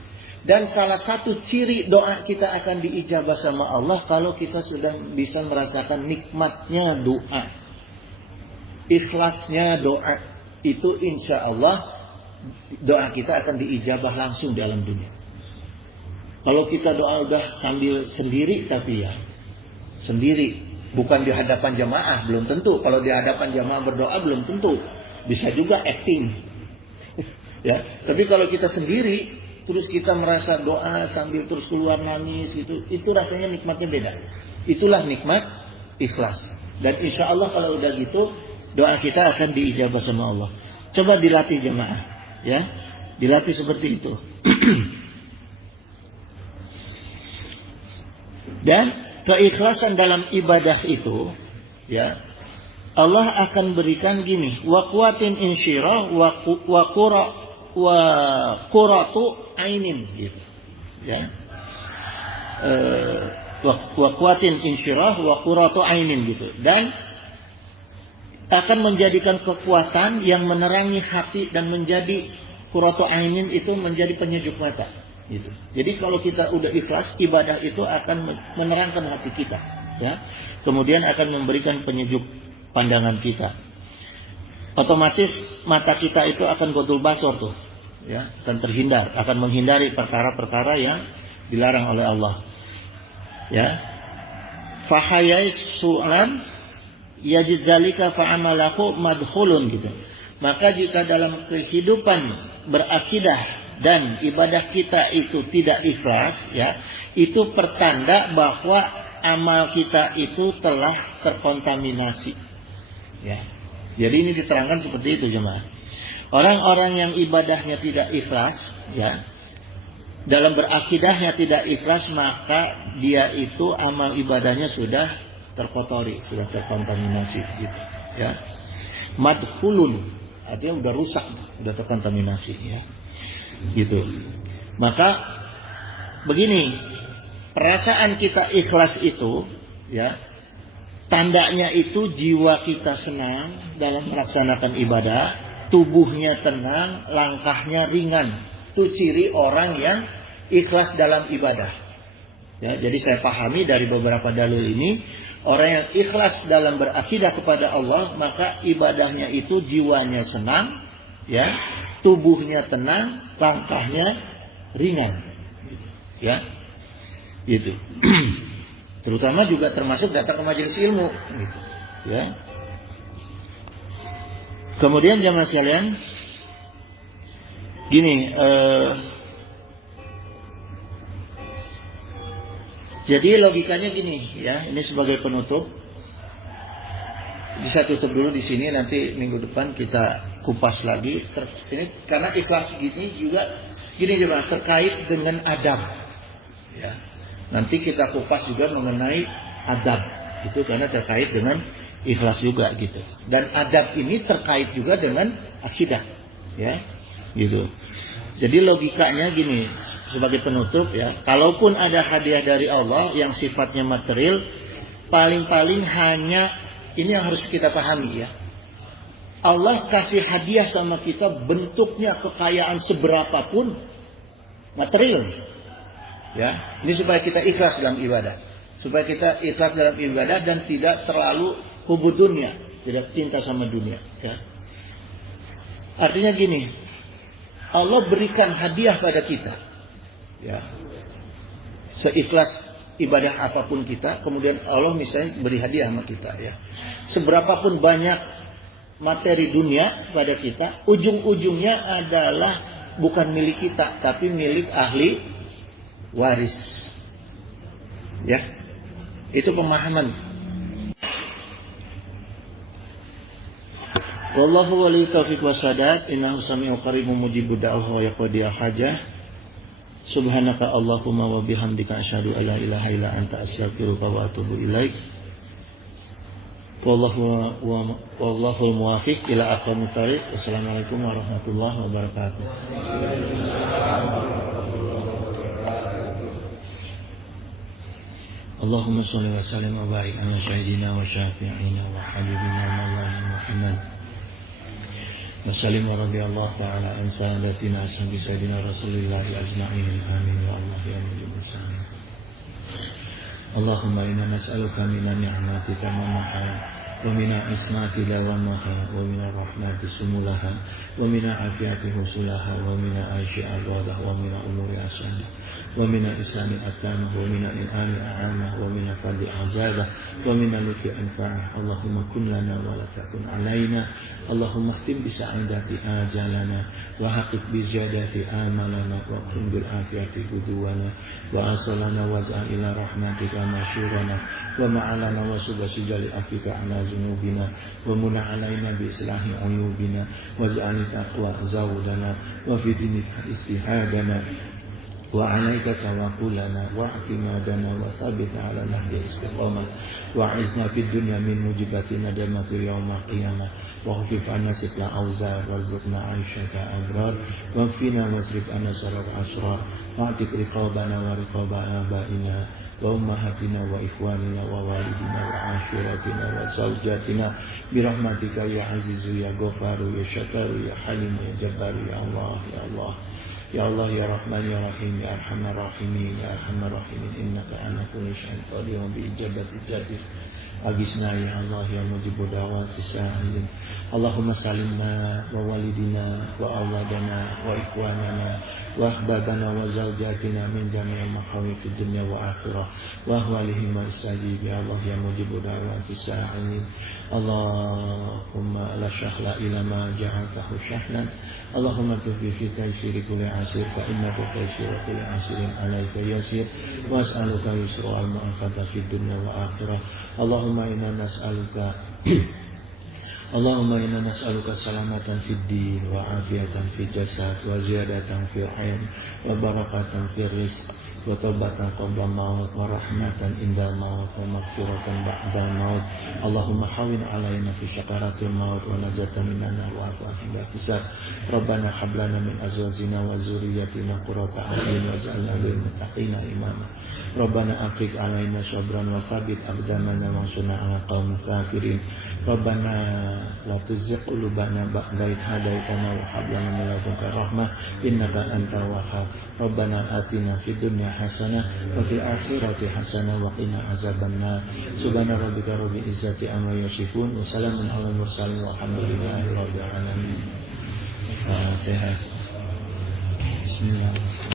Dan salah satu ciri doa kita akan diijabah sama Allah kalau kita sudah bisa merasakan nikmatnya doa, ikhlasnya doa. Itu insya Allah doa kita akan diijabah langsung di alam dunia. Kalau kita doa udah sambil sendiri, tapi ya sendiri, bukan di hadapan jamaah, belum tentu. Kalau di hadapan jamaah berdoa belum tentu, bisa juga acting. Ya, tapi kalau kita sendiri terus kita merasa doa sambil terus keluar nangis, itu rasanya nikmatnya beda. Itulah nikmat ikhlas. Dan insya Allah kalau udah gitu, doa kita akan diijabah sama Allah. Coba dilatih jemaah, ya, dilatih seperti itu. Dan keikhlasan dalam ibadah itu, ya, Allah akan berikan gini, wa quwatin insyirah wa quratu ainin, gitu, ya. Wa quwatin insyirah wa quratu ainin, gitu. Dan akan menjadikan kekuatan yang menerangi hati dan menjadi quratu ainin, itu menjadi penyejuk mata, gitu. Jadi kalau kita udah ikhlas, ibadah itu akan menerangkan hati kita, ya. Kemudian akan memberikan penyejuk pandangan kita. Otomatis mata kita itu akan godul basor tuh, ya, akan terhindar, akan menghindari perkara-perkara yang dilarang oleh Allah, ya. Fahayai su'lam yajidzalika fa'amalahu madkhulun, gitu. Maka jika dalam kehidupan berakidah dan ibadah kita itu tidak ikhlas, ya, itu pertanda bahwa amal kita itu telah terkontaminasi, ya. Jadi ini diterangkan seperti itu jemaah. Orang-orang yang ibadahnya tidak ikhlas, ya, dalam berakidahnya tidak ikhlas, maka dia itu amal ibadahnya sudah terkotori, sudah terkontaminasi, gitu, ya. Madkhulun artinya udah rusak, udah terkontaminasi, ya, gitu. Maka begini, perasaan kita ikhlas itu, ya, tandanya itu jiwa kita senang dalam melaksanakan ibadah, tubuhnya tenang, langkahnya ringan. Itu ciri orang yang ikhlas dalam ibadah, ya. Jadi saya pahami dari beberapa dalil ini, orang yang ikhlas dalam berakidah kepada Allah, maka ibadahnya itu jiwanya senang, ya, tubuhnya tenang, langkahnya ringan, ya, gitu. Terutama juga termasuk datang ke majelis ilmu, gitu, ya. Kemudian jamaah sekalian, gini, jadi logikanya gini, ya, ini sebagai penutup. Bisa tutup dulu di sini, nanti minggu depan kita kupas lagi. Ini karena ikhlas gini juga, gini jemaah, terkait dengan adab, ya. Nanti kita kupas juga mengenai adab, itu karena terkait dengan ikhlas juga, gitu. Dan adab ini terkait juga dengan akidah, ya, gitu. Jadi logikanya gini, sebagai penutup, ya, kalaupun ada hadiah dari Allah yang sifatnya material, paling-paling hanya ini yang harus kita pahami, ya. Allah kasih hadiah sama kita, bentuknya kekayaan seberapapun material, ya. Ini supaya kita ikhlas dalam ibadah, supaya kita ikhlas dalam ibadah dan tidak terlalu hubud dunia, tidak cinta sama dunia, ya. Artinya gini, Allah berikan hadiah pada kita, ya, seikhlas ibadah apapun kita, kemudian Allah misalnya beri hadiah sama kita, ya. Seberapapun banyak materi dunia pada kita, ujung-ujungnya adalah bukan milik kita, tapi milik ahli waris, ya. Itu pemahaman. Wallahu waliyyu taufiq wasadat, innahu sami'un qaribun mujibud da'wah wa yaqdi hajah. Subhanaka Allahumma wa bihamdika asyhadu an la ilaha illa anta astaghfiruka wa atubu ilaik. Wallahul muwaffiq ila aqwamit thariq. Wassalamualaikum warahmatullahi wabarakatuh. Allahumma shalli wa sallim wa barik ala sayyidina wa syafi'ina wa habibina maulana Muhammad. Wa sallim wa radhiyallahu ta'ala an sadatina ashabi sayyidina Rasulillah ajma'in. Amin ya Allah ya mujibus salim. Allahumma inna nas'aluka minan ni'matika mamaha wa mina ismati lawamaha wa mina rahmati sumulaha wa mina afiyati husulaha wa mina aishi al-wadah wa mina umuri asyanda ومن الإسلام أتامه ومن الإنعام أعانه ومن الفضل عذابه ومن اللطف أنفعه اللهم كن لنا ولا تكن علينا اللهم اختم بسعادة آجالنا وحقق بزيادة آمالنا وكن بالعافية غدونا وأصلنا واجعل إلى رحمتك مشورنا ومعلنا وسب سجل أفك على ذنوبنا ومن علينا بإصلاح عيوبنا واجعل التقوى زودنا وفي دينك اجتهادنا وعليك توكلنا واعتمادنا وثبت على نهج الاستقامة وأعذنا في الدنيا من موجبات ندامة يوم القيامة واخفف عنا ثقل الأوزار وارزقنا عيشك أبرار واكفنا واصرف عنا شر الأشرار واعتق رقابنا ورقاب آبائنا وأمهاتنا وإخواننا ووالدنا وعاشرتنا وزوجاتنا برحمتك يا عزيز يا غفار يا شكار يا حليم يا جبار يا الله يا الله يا الله يا رحمن يا رحيم يا أرحم الراحمين يا أرحم الراحمين إنك على كل شيء قدير بإجابة الجدير أغثنا يا الله يا مجيب دعوات السائلين اللهم سلمنا ووالدنا وأولادنا وإخواننا وأحبابنا وزوجاتنا من جميع المخاوف في الدنيا والآخرة وأهوالهم واستجيب يا الله يا مجيب دعوات السائلين اللهم لا شهل إلى ما جعلته شهلا اللهم تفي في تيسير كل عسير فإنك تيسير كل عسير عليك يسير وأسألك يسر المعافاة في الدنيا والآخرة اللهم إنا نسألك سلامة في الدين وعافية في الجسد وزيادة في العلم وبركة في الرزق وتوبة قبل الموت ورحمة عند الموت ومغفرة بعد الموت اللهم حاول علينا في شكرات الموت ونجاة من النار وعافية عند الحساب ربنا هب لنا من أزواجنا وذرياتنا قرة أعين واجعلنا للمتقين إماما ربنا أفرغ علينا صبرا وثبت أقدامنا وانصرنا على القوم الكافرين ربنا لا تزغ قلوبنا بعد إذ هديتنا وهب لنا من لدنك رحمة إنك أنت الوهاب ربنا آتنا في الدنيا حسنة وفي الآخرة حسنة وقنا عذاب النار سبحان ربك رب العزة عما يصفون وسلام على المرسلين والحمد لله رب العالمين. الفاتحة. بسم الله.